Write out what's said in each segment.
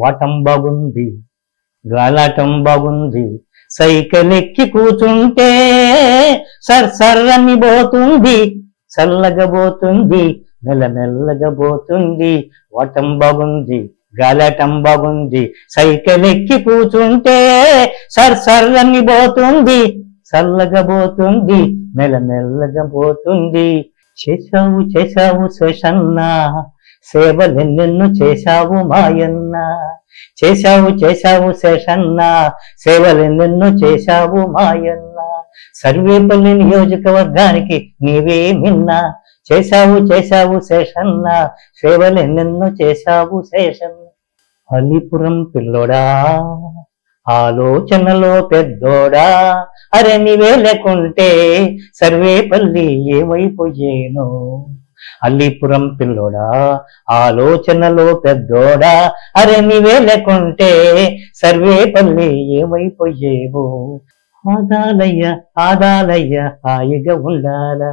వాటం బాగుంది, గాలాటం బాగుంది, సైకిల్ ఎక్కి కూర్చుంటే సర్సర్రని పోతుంది, చల్లగా పోతుంది, మెల్లమెల్లగా పోతుంది. వాటం బాగుంది, గాలాటం బాగుంది, సైకిల్ ఎక్కి కూర్చుంటే సర్సర్రని పోతుంది, చల్లగా పోతుంది, మెల్లమెల్లగా పోతుంది. చేశావు చేశావు శేషన్న, సేవలెన్నెన్ను చేశావు మాయన్న. చేశావు చేశావు శేషన్న, సేవలెన్నెన్ను చేశావు మాయన్న. సర్వేపల్లి నియోజకవర్గానికి నీవే మిన్నా. చేశావు చేశావు శేషన్న, సేవలెన్నెన్ను చేశావు శేషన్న. అలీపురం పిల్లోడా, ఆలోచనలో పెద్దోడా, అరే నీవే లేకుంటే సర్వేపల్లి ఏమైపోయేను. అలీపురం పిల్లోడా, ఆలోచనలో పెద్దోడా, అరే నీవే లేకుంటే సర్వేపల్లి ఏమైపోయేవు. ఆదాలయ్య ఆదాలయ్య హాయిగా ఉండాలా,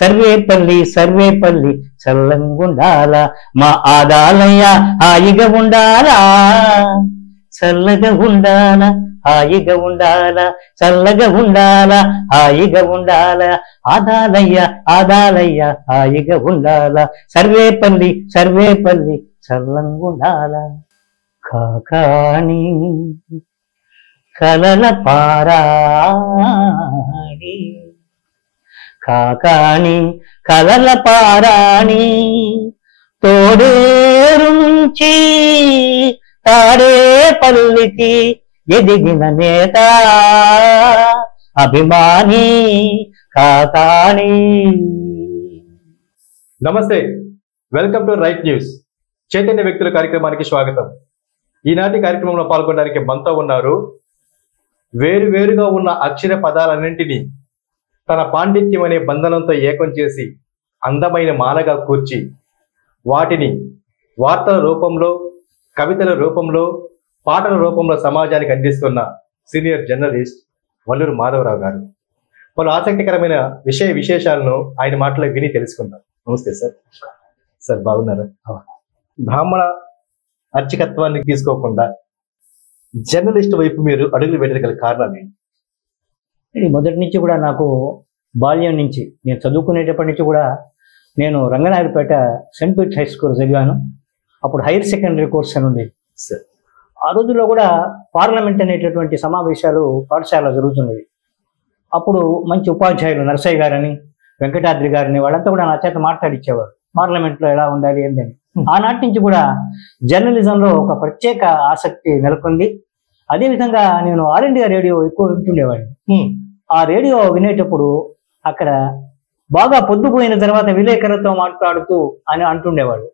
సర్వేపల్లి సర్వేపల్లి చల్లంగుండాలా. మా ఆదాలయ్య హాయిగా ఉండాలా, చల్లగా ఉండాలా, హాయిగా ఉండాలా, చల్లగా ఉండాలా, హాయిగా ఉండాలా. ఆదాలయ్య ఆదాలయ్య హాయిగా ఉండాలా, సర్వేపల్లి సర్వేపల్లి చల్లంగుండాలా. కాకాణి కలల పారాణి, కాకాణి కలల పారాణి, తోడేరు నుంచి తాడేపల్లికి ఎదిగిన నేత అభిమాని కాకాణి. నమస్తే, welcome to right news. Chaitanya వ్యక్తుల కార్యక్రమానికి స్వాగతం. ఈనాటి కార్యక్రమంలో పాల్గొనడానికి మనతో ఉన్నారు వేరువేరుగా ఉన్న అక్షర పదాలన్నింటినీ తన పాండిత్యం అనే బంధనంతో ఏకం చేసి అందమైన మాలగా కూర్చి వాటిని వార్తల రూపంలో, కవితల రూపంలో, పాటల రూపంలో సమాజానికి అందిస్తున్న సీనియర్ జర్నలిస్ట్ వల్లూరు మాధవరావు గారు. పలు ఆసక్తికరమైన విశేషాలను ఆయన మాటలో విని తెలుసుకుందాం. నమస్తే సార్. సార్ బాగున్నారా? బ్రాహ్మణ అర్చకత్వాన్ని తీసుకోకుండా జర్నలిస్ట్ వైపు మీరు అడుగులు పెట్టగల కారణాలు ఏంటి? మొదటి నుంచి కూడా నాకు బాల్యం నుంచి, నేను చదువుకునేటప్పటి నుంచి కూడా నేను రంగనాయకపేట సెయింట్ పీటర్స్ హై స్కూల్ చదివాను. అప్పుడు హైయర్ సెకండరీ కోర్స్ అని ఉండేది. ఆ రోజుల్లో కూడా పార్లమెంట్ అనేటటువంటి సమావేశాలు పాఠశాల జరుగుతున్నవి. అప్పుడు మంచి ఉపాధ్యాయులు నరసయ్య గారని, వెంకటాద్రి గారిని, వాళ్ళంతా కూడా నా చేత మాట్లాడిచ్చేవారు పార్లమెంట్లో ఎలా ఉండాలి ఏంటని. ఆనాటి నుంచి కూడా జర్నలిజంలో ఒక ప్రత్యేక ఆసక్తి నెలకొంది. అదేవిధంగా నేను ఆల్ ఇండియా రేడియో ఎక్కువ వింటుండేవాడిని. ఆ రేడియో వినేటప్పుడు అక్కడ బాగా పొద్దుపోయిన తర్వాత విలేకరులతో మాట్లాడుతూ అని అంటుండేవాడు.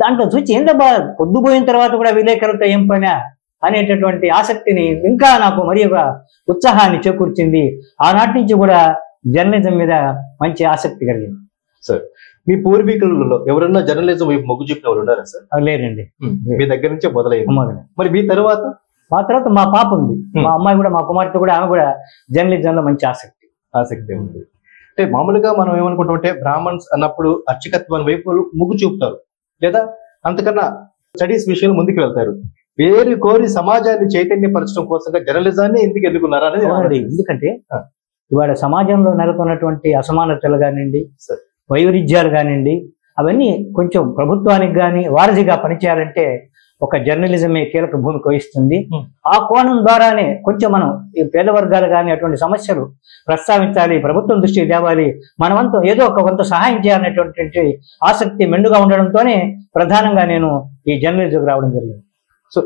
దాంట్లో చూసి ఏందబ్బా పొద్దుపోయిన తర్వాత కూడా విలేకరులతో ఏం పనా అనేటటువంటి ఆసక్తిని ఇంకా నాకు మరి ఒక ఉత్సాహాన్ని చేకూర్చింది. ఆనాటి నుంచి కూడా జర్నలిజం మీద మంచి ఆసక్తి కలిగింది. సార్, మీ పూర్వీకులలో ఎవరన్నా జర్నలిజం వైపు మొగ్గు చూపిన వాళ్ళు ఉన్నారా సార్? లేరండి, మీ దగ్గర నుంచే మొదలైంది. మరి మీ తర్వాత? మా తర్వాత మా పాప ఉంది, మా అమ్మాయి కూడా, మా కుమార్తె కూడా, ఆమె కూడా జర్నలిజంలో మంచి ఆసక్తి ఉంది. అంటే మామూలుగా మనం ఏమనుకుంటామంటే బ్రాహ్మణ్స్ అన్నప్పుడు అర్చకత్వాన్ని వైపు మొగ్గు చూపుతారు, లేదా అంతకన్నా స్టడీస్ విషయంలో ముందుకు వెళ్తారు. వేరు కోరి సమాజాన్ని చైతన్యపరచడం కోసంగా జర్నలిజాన్ని ఎందుకు ఎన్నుకున్నారా అనేది. ఎందుకంటే ఇవాళ సమాజంలో నెలకొన్నటువంటి అసమానతలు కానివ్వండి, వైరుధ్యాలు కానివ్వండి, అవన్నీ కొంచెం ప్రభుత్వానికి కానీ వారధిగా పనిచేయాలంటే ఒక జర్నలిజమే కీలక భూమిక వహిస్తుంది. ఆ కోణం ద్వారానే కొంచెం మనం ఈ పేద వర్గాలు కానీ అటువంటి సమస్యలు ప్రస్తావించాలి, ప్రభుత్వం దృష్టికి తేవాలి, మనమంతా ఏదో ఒక కొంత సహాయం చేయాలనేటువంటి ఆసక్తి మెండుగా ఉండడంతోనే ప్రధానంగా నేను ఈ జర్నలిజంకి రావడం జరిగింది. సో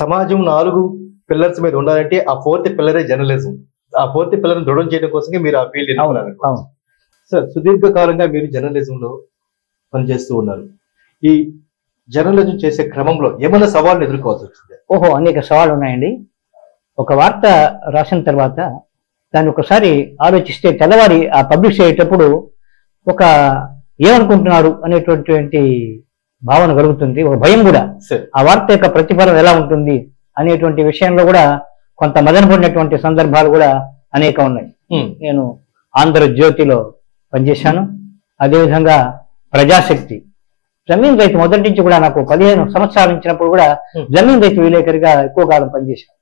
సమాజం 4 పిల్లర్స్ మీద ఉండాలంటే ఆ 4th పిల్లరే జర్నలిజం. ఆ 4th పిల్లర్ దృఢం చేయడం కోసమే మీరు ఆ ఫీల్డ్ ఎన్నుకున్నారు. సార్, సుదీర్ఘకాలంగా మీరు జర్నలిజంలో పనిచేస్తూ ఉన్నారు. ఈ జర్నలిజం చేసే క్రమంలో ఏమైనా సవాళ్ళను ఎదుర్కోవాల్సి వచ్చింది? అనేక సవాళ్ళు ఉన్నాయండి. ఒక వార్త రాసిన తర్వాత దాన్ని ఒకసారి ఆలోచిస్తే తెల్లవారి ఆ పబ్లిష్ అయ్యేటప్పుడు ఒక ఏమనుకుంటున్నారు అనేటువంటి భావన కలుగుతుంది, ఒక భయం కూడా. ఆ వార్త యొక్క ప్రతిఫలం ఎలా ఉంటుంది అనేటువంటి విషయంలో కూడా కొంత మదన పడినటువంటి సందర్భాలు కూడా అనేక ఉన్నాయి. నేను ఆంధ్రజ్యోతిలో పనిచేశాను, అదేవిధంగా ప్రజాశక్తి, జమీన్ రైతు మొదటి నుంచి కూడా నాకు 15 సంవత్సరాలు ఇచ్చినప్పుడు కూడా జమీన్ రైతు విలేకరిగా ఎక్కువ కాలం పనిచేశాను.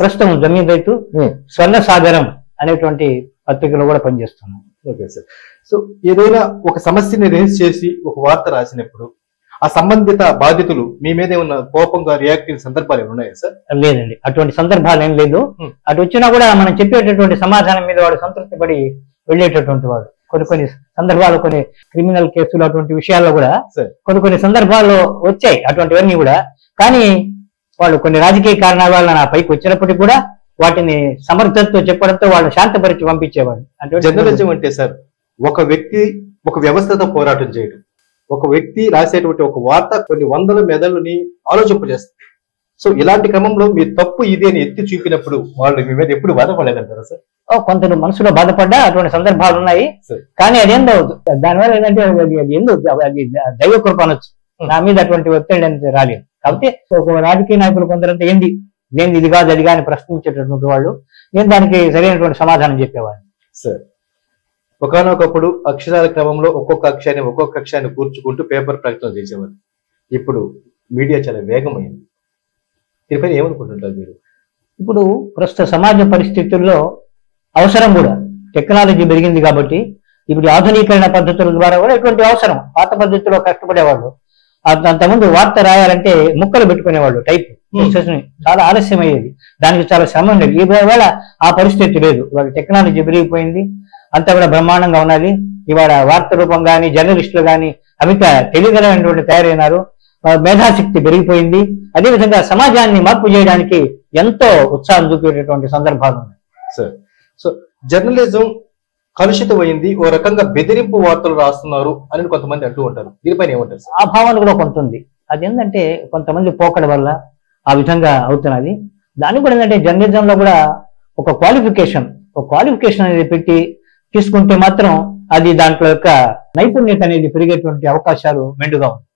ప్రస్తుతం జమీన్ రైతు స్వర్ణ సాగరం అనేటువంటి పత్రికలో కూడా పనిచేస్తున్నాను. Okay sir. సో ఏదైనా ఒక సమస్యని రేస్ చేసి ఒక వార్త రాసినప్పుడు ఆ సంబంధిత బాధితులు మీ మీద ఏమన్నా కోపంగా రియాక్ట్ అయిన సందర్భాలు ఏమైనా ఉన్నాయా సార్? లేదండి, అటువంటి సందర్భాలు ఏం లేదు. అటు వచ్చినా కూడా మనం చెప్పేటటువంటి సమాధానం మీద వాడు సంతృప్తి పడి వెళ్ళేటటువంటి వాడు. కొన్ని సందర్భాలు కొన్ని క్రిమినల్ కేసులు అటువంటి విషయాల్లో కూడా కొన్ని సందర్భాల్లో వచ్చాయి అటువంటివన్నీ కూడా. కానీ వాళ్ళు కొన్ని రాజకీయ కారణాల వల్ల నా పైకి వచ్చినప్పటికీ కూడా వాటిని సమర్థతతో చెప్పడంతో వాళ్ళు శాంతపరిచి పంపించేవాడు. జర్నలిజం అంటే సార్ ఒక వ్యక్తి ఒక వ్యవస్థతో పోరాటం చేయడం, ఒక వ్యక్తి రాసేటువంటి ఒక వార్త కొన్ని వందల మెదళ్ళని ఆలోచింపజేస్తుంది. సో ఇలాంటి క్రమంలో మీ తప్పు ఇది అని ఎత్తి చూపినప్పుడు వాళ్ళు మీ మీద ఎప్పుడు బాధపడలేదంటారా సార్? కొందరు మనసులో బాధపడ్డా అటువంటి సందర్భాలు ఉన్నాయి. కానీ అదేందో దానివల్ల ఏంటంటే అది దైవ కృప అనొచ్చు. నా మీద అటువంటి ఒత్తిడి అనేది రాలేదు. కాబట్టి ఒక రాజకీయ నాయకులు కొందరంతా ఏంది ఇది కాదు అది కానీ ప్రశ్నించేటటువంటి వాళ్ళు, నేను దానికి సరైనటువంటి సమాధానం చెప్పేవాడిని. సార్ ఒకనొకప్పుడు అక్షరాల క్రమంలో ఒక్కొక్క అక్షరాన్ని కూర్చుకుంటూ పేపర్ ప్రకటన చేసేవారు. ఇప్పుడు మీడియా చాలా వేగమైంది. దీనిపైన ఏమనుకుంటుంటారు మీరు? ఇప్పుడు ప్రస్తుత సమాజ పరిస్థితుల్లో అవసరం కూడా టెక్నాలజీ పెరిగింది కాబట్టి ఇప్పుడు ఆధునీకరణ పద్ధతుల ద్వారా కూడా ఇటువంటి అవసరం. పాత పద్ధతిలో కష్టపడేవాళ్ళు అంతకుముందు వార్త రాయాలంటే ముక్కలు పెట్టుకునేవాళ్ళు, టైప్ చాలా ఆలస్యం అయ్యేది, దానికి చాలా శ్రమ ఉండేది. ఇవాళ ఆ పరిస్థితి లేదు. ఇవాళ టెక్నాలజీ పెరిగిపోయింది, అంతా కూడా బ్రహ్మాండంగా ఉన్నది. ఇవాళ వార్త రూపం కానీ జర్నలిస్టులు కానీ అమిత తెలియగలైనటువంటి తయారైనారు. మేధాశక్తి పెరిగిపోయింది. అదేవిధంగా సమాజాన్ని మార్పు చేయడానికి ఎంతో ఉత్సాహం చూపేటటువంటి సందర్భాలు ఉన్నాయి. సో జర్నలిజం కలుషితమైంది, ఓ రకంగా బెదిరింపు వార్తలు రాస్తున్నారు అని కొంతమంది అంటూ ఉంటారు. దీనిపైన ఏమంటారు? ఆ భావన కూడా కొంత ఉంది. అది ఏంటంటే కొంతమంది పోకడ వల్ల ఆ విధంగా అవుతున్నది. దానికి కూడా ఏంటంటే జర్నలిజంలో కూడా ఒక క్వాలిఫికేషన్ అనేది పెట్టి తీసుకుంటే మాత్రం అది దాంట్లో యొక్క నైపుణ్యత అనేది పెరిగేటువంటి అవకాశాలు మెండుగా ఉంది.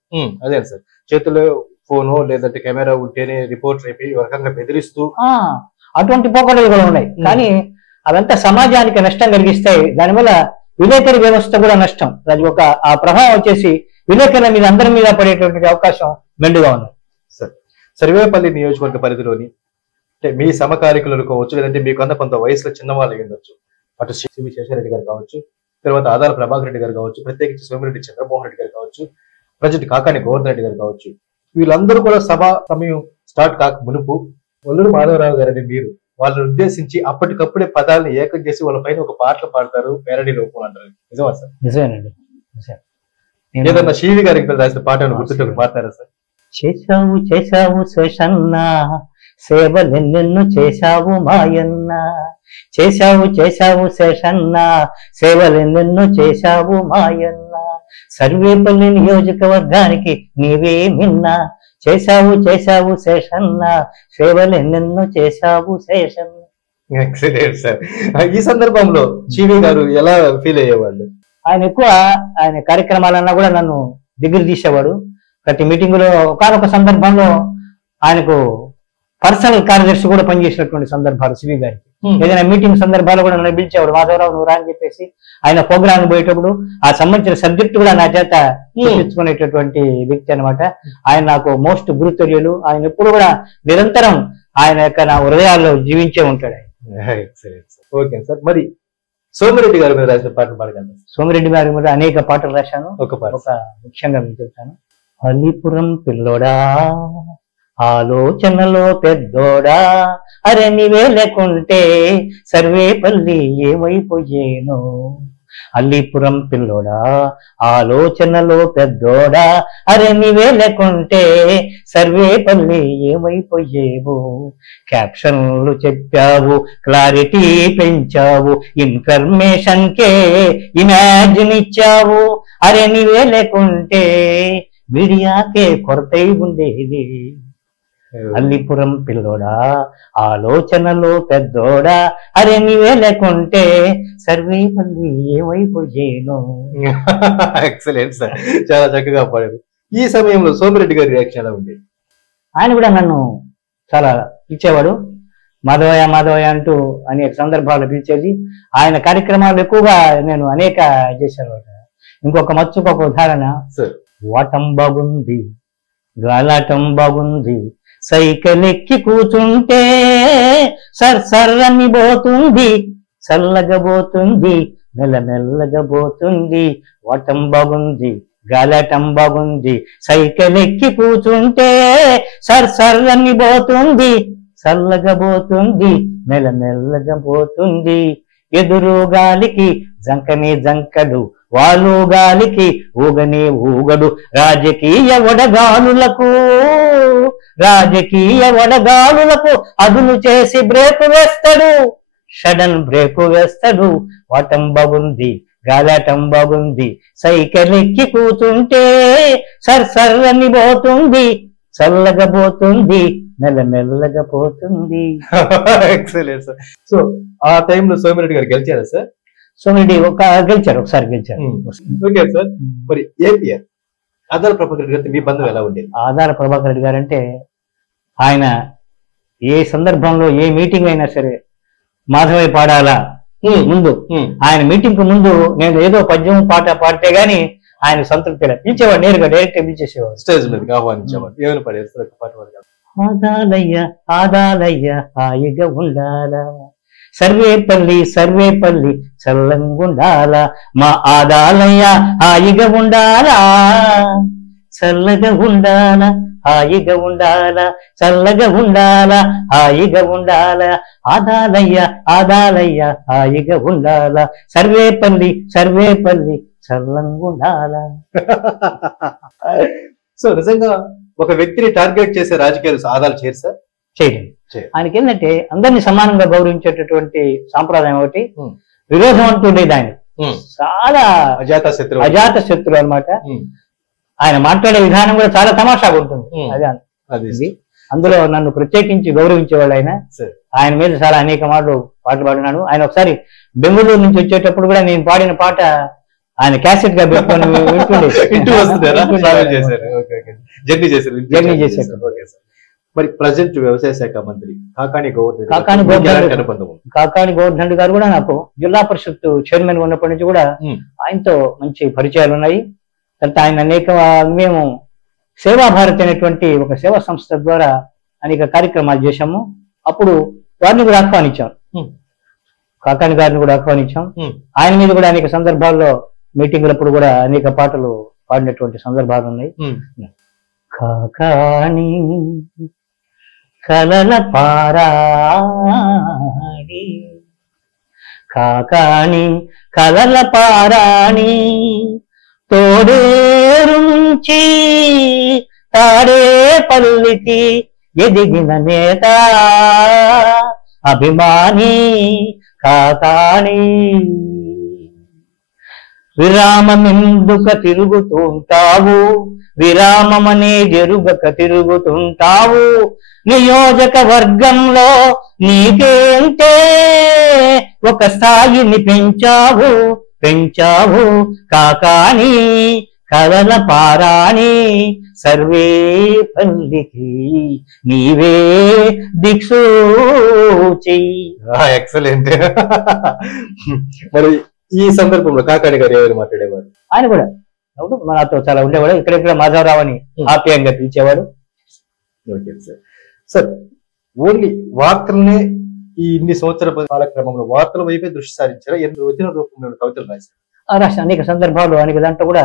అదే సార్, చేతిలో ఫోను లేదంటే కెమెరా ఉంటేనే రిపోర్ట్ రేపి రకంగా బెదిరిస్తూ అటువంటి పోకడలు కూడా ఉన్నాయి. కానీ అవంతా సమాజానికి నష్టం కలిగిస్తాయి. దానివల్ల విలేకరి వ్యవస్థ కూడా నష్టం. అది ఒక ఆ ప్రభావం వచ్చేసి విలేకరుల మీద అందరి మీద పడేటువంటి అవకాశం మెండుగా ఉంది. సార్ సర్వేపల్లి నియోజకవర్గ పరిధిలోని అంటే మీ సమకాలికులు అనుకోవచ్చు, లేదంటే మీకన్నా కొంత వయసులో చిన్నవాళ్ళు అయి ఉండొచ్చు. అటు సివి శేషారెడ్డి గారు కావచ్చు, తర్వాత ఆదాల ప్రభాకర్ రెడ్డి గారు కావచ్చు, ప్రత్యేకించి సోమిరెడ్డి చంద్రమోహన్ రెడ్డి గారు కావచ్చు, ప్రజెంట్ కాకాని గోవర్ధన్ రెడ్డి గారు కావచ్చు, వీళ్ళందరూ కూడా సభ సమయం స్టార్ట్ కాక మునుపు ఒల్లూరు మాధవరావు గారని మీరు వాళ్ళని ఉద్దేశించి అప్పటికప్పుడే పదాలను ఏకం చేసి వాళ్ళ పైన ఒక పాటలు పాడతారు, పేరడీ రూపం అంటారు. నిజమా సార్? నిజమేనండి. ఏదన్నా శివి గారికి రాసిన పాటను గుర్తుంటే పాడతారా సార్? చేశావు శేషన్న, సేవలెన్నెన్నో చేశావు మాయన్న. చేశావు శేషన్న, సేవలెన్నెన్నో చేశావు మాయన్న. సర్వేపల్లి నియోజకవర్గానికి నీవే మిన్నా. చేశావు శేషన్న, సేవలెన్నెన్నో చేశావు శేషన్న. Excellent sir. ఈ సందర్భంలో శివి గారు ఎలా ఫీల్ అయ్యేవాళ్ళు? ఆయన కార్యక్రమాలన్నా కూడా నన్ను దగ్గర తీసేవాడు. ప్రతి మీటింగ్ లో ఒకనొక సందర్భంలో ఆయనకు పర్సనల్ కార్యదర్శి కూడా పనిచేసినటువంటి సందర్భాలు శివి గారికి. ఏదైనా మీటింగ్ సందర్భాలు కూడా నన్ను పిలిచేవాడు, మాధవరావు నువ్వు రా అని చెప్పేసి. ఆయన ప్రోగ్రామ్ పోయేటప్పుడు ఆ సంబంధించిన సబ్జెక్ట్ కూడా నా చేత చూపించుకునేటటువంటి వ్యక్తి అనమాట. ఆయన నాకు మోస్ట్ గురుతుర్యులు. ఆయన ఎప్పుడు కూడా నిరంతరం ఆయన యొక్క నా హృదయాల్లో జీవించే ఉంటాడు. Okay sir. మరి సోమిరెడ్డి గారి మీద రాసిన పాటలు పాడగలరు? సోమిరెడ్డి గారి మీద అనేక పాటలు రాశాను. ఒక ముఖ్యంగా మీకు చెప్తాను. అలీపురం పిల్లోడా, ఆలోచనలో పెద్దోడా, అరే నీవే లేకుంటే సర్వేపల్లి ఏమైపోయేను. అలీపురం పిల్లోడా, ఆలోచనలో పెద్దోడా, అరే నీవే లేకుంటే సర్వేపల్లి ఏమైపోయేవు. క్యాప్షన్లు చెప్పావు, క్లారిటీ పెంచావు, ఇన్ఫర్మేషన్ కే ఇమాజిన్ ఇచ్చావు. అరే నీవే లేకుంటే మీడియాకే కొరతై ఉండేది. అల్లిపురం పిల్లోడా, ఆలోచనలో పెద్దోడా, అరే నీవే లేకుంటే సర్వేపల్లి ఏమైపోయేను. ఎక్సలెంట్ సార్, చాలా చక్కగా పాడారు. ఈ సమయంలో సోమిరెడ్డి గారి రియాక్షన్ ఎలా ఉండేది? ఆయన కూడా నన్ను చాలా పిలిచేవాడు. మాధవయ్య అంటూ అనేక సందర్భాలు పిలిచేది. ఆయన కార్యక్రమాలు ఎక్కువగా నేను అనేక చేశాను. ఇంకొక ఉదాహరణ, వాటం బాగుంది, గాలాటం బాగుంది, సైకిల్ ఎక్కి కూర్చుంటే సర్సర్రని పోతుంది, చల్లగా పోతుంది, మెల్లమెల్లగా పోతుంది. వాటం బాగుంది, గాలాటం బాగుంది, సైకిల్ ఎక్కి కూర్చుంటే సర్సర్రని పోతుంది, చల్లగా పోతుంది, మెల్లమెల్లగా పోతుంది. ఎదురు గాలికి జంకని జంకడు, వాళ్ళు గాలికి ఊగని ఊగడు. రాజకీయ వడగాలులకు అదును చేసి బ్రేకు వేస్తాడు, సడన్ బ్రేకు వేస్తాడు. వాటం బాగుంది, గాలాటం బాగుంది, సైకిల్ ఎక్కి కూర్చుంటే సర్సర్రని పోతుంది, చల్లగా పోతుంది, మెల్లమెల్లగా పోతుంది. Excellent sir. సో ఆ టైంలో సోమిరెడ్డి గారు గెలిచారా సార్? సోమిరెడ్డి ఒకసారి గెలిచారు. Okay sir. మరి ఏపీఆర్ ఆదాల ప్రభాకర్ రెడ్డి గారితో మీ బంధం ఎలా ఉండేది? ఆదాల ప్రభాకర్ రెడ్డి గారు అంటే ఆయన ఏ సందర్భంలో ఏ మీటింగ్ అయినా సరే మాధవయ్య పాడాలా ముందు, ఆయన మీటింగ్ కు ముందు నేను ఏదో పద్యం పాట పాడితే గాని ఆయన సంతృప్తి పిలిచేవాడు, నేరుగా డైరెక్ట్ పిలిచేసేవాడు, స్టేజ్ మీదకి ఆహ్వానించేవాడు. ఏమైనా పాడారు సార్ పాట పాడారు? ఆదాలయ్య హాయిగా ఉండాలా, సర్వేపల్లి చల్లంగుండాలా, మా ఆదాలయ్య హాయిగా ఉండాలా, చల్లగా ఉండాలా, హాయిగా ఉండాలా, చల్లగా ఉండాలా, హాయిగా ఉండాలా, ఆదాలయ్య హాయిగా ఉండాలా, సర్వేపల్లి చల్లంగుండాలా. సో నిజంగా ఒక వ్యక్తిని టార్గెట్ చేసే రాజకీయాలు ఆదాలు చేయరు సార్? చేయడం. ఆయనకి ఏంటంటే అందరినీ సమానంగా గౌరవించేటటువంటి సాంప్రదాయం ఒకటి, విరోధం అంటూ ఉండేది ఆయన, చాలా అజాత శత్రువు అన్నమాట. ఆయన మాట్లాడే విధానం కూడా చాలా తమాషాగా ఉంటుంది. అదే అందులో నన్ను ప్రత్యేకించి గౌరవించేవాళ్ళు ఆయన. ఆయన మీద చాలా అనేక పాటలు పాడినాను. ఆయన ఒకసారి బెంగళూరు నుంచి వచ్చేటప్పుడు కూడా నేను పాడిన పాట ఆయన క్యాసెట్ గా పెట్టుకొని జర్నీ చేశారు. మరి ప్రజెంట్ వ్యవసాయ శాఖ మంత్రి కాకాని గోవర్ధన్ గారు కూడా నాకు జిల్లా పరిషత్ చైర్మన్ ఉన్నప్పటి నుంచి కూడా ఆయనతో మంచి పరిచయాలు ఉన్నాయి. తర్వాత ఆయన మేము సేవా భారత్ అనేటువంటి ఒక సేవా సంస్థ ద్వారా అనేక కార్యక్రమాలు చేశాము. అప్పుడు వారిని కూడా ఆహ్వానించాం, కాకాని గారిని కూడా ఆహ్వానించాం. ఆయన మీద కూడా అనేక సందర్భాల్లో మీటింగులప్పుడు కూడా అనేక పాటలు పాడినటువంటి సందర్భాలు ఉన్నాయి. కాకాని కలల పారాణి, కాకాని కలల పారాణి, తోడేరు నుంచి తాడేపల్లికి ఎదిగిన నేత అభిమాని కాకాని. విరామమెందుక తిరుగుతుంటావు, విరామమనే జరుగక తిరుగుతుంటావు, నియోజకవర్గంలో నీకేంటే ఒక స్థాయిని పెంచావు కాకాని కలల పారాణి, సర్వేపల్లికి నీవే దిక్సూచి. ఎక్సలెంట్. మరి ఈ సందర్భంలో కాకాని గారు ఎవరు మాట్లాడేవారు? ఆయన కూడా నాతో చాలా ఉండేవాడు. ఇక్కడ మాధవరావు అని ఆప్యాయంగా పిలిచేవాడు. సార్ ఓన్లీ వార్తలనే ఈ ఇన్ని సంవత్సరాల కాలక్రమంలో వార్తల వైపే దృష్టి సారించారా? వచ్చిన రూపంలో కవితలు రాశారు? రాశారు అనేక సందర్భాలు, అనేక దాంట్లో కూడా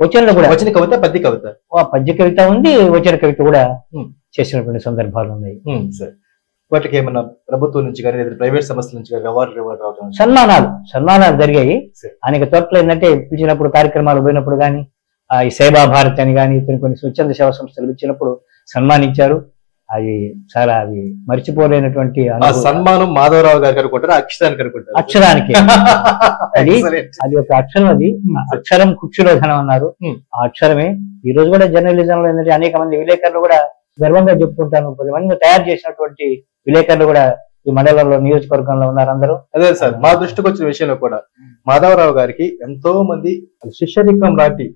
వచనంలో కూడా వచ్చిన కవిత పద్య కవిత పద్య కవిత ఉంది, వచన కవిత కూడా చేసినటువంటి సందర్భాలు ఉన్నాయి. సార్ వాటికి ఏమన్నా ప్రభుత్వం నుంచి కానీ లేదా ప్రైవేట్ సంస్థల నుంచి కానీ అవార్డు రావడం, సన్మానాలు జరిగాయి అనేక చోట్ల. ఏంటంటే పిలిచినప్పుడు కార్యక్రమాలు పోయినప్పుడు కానీ ఈ సేవా భారత్ అని కానీ కొన్ని స్వచ్ఛంద సేవా సంస్థలు ఇచ్చినప్పుడు సన్మానించారు. అవి చాలా మర్చిపోలేనటువంటి సన్మానం. మాధవరావు గారికి అనుకుంటారా అక్షరానికి? అది ఒక అక్షరం, అది అక్షరం కుక్షురోధనం అన్నారు. ఆ అక్షరమే ఈ రోజు కూడా జర్నలిజంలో ఏంటంటే అనేక మంది విలేకరులు కూడా గర్వంగా చెప్పుకుంటాను, 10 మంది తయారు చేసినటువంటి విలేకరులు కూడా ఈ మండలంలో నియోజకవర్గంలో ఉన్నారు అందరూ. అదే సార్, మా దృష్టికి వచ్చిన విషయంలో కూడా మాధవరావు గారికి ఎంతో మంది శిష్యరికం లాంటి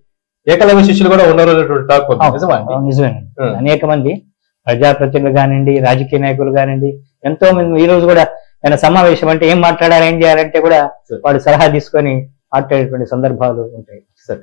ఏకలవ్య శిష్యులు కూడా ఉన్నారు అనేటువంటి టాక్ నిజమేనండి. అనేక మంది ప్రజాప్రతినిధులు కానివ్వండి, రాజకీయ నాయకులు కానివ్వండి, ఎంతో మంది ఈ రోజు కూడా ఏమైనా సమావేశం అంటే ఏం మాట్లాడాలి, ఏం చేయాలంటే కూడా వాడు సలహా తీసుకొని మాట్లాడేటువంటి సందర్భాలు ఉంటాయి. సార్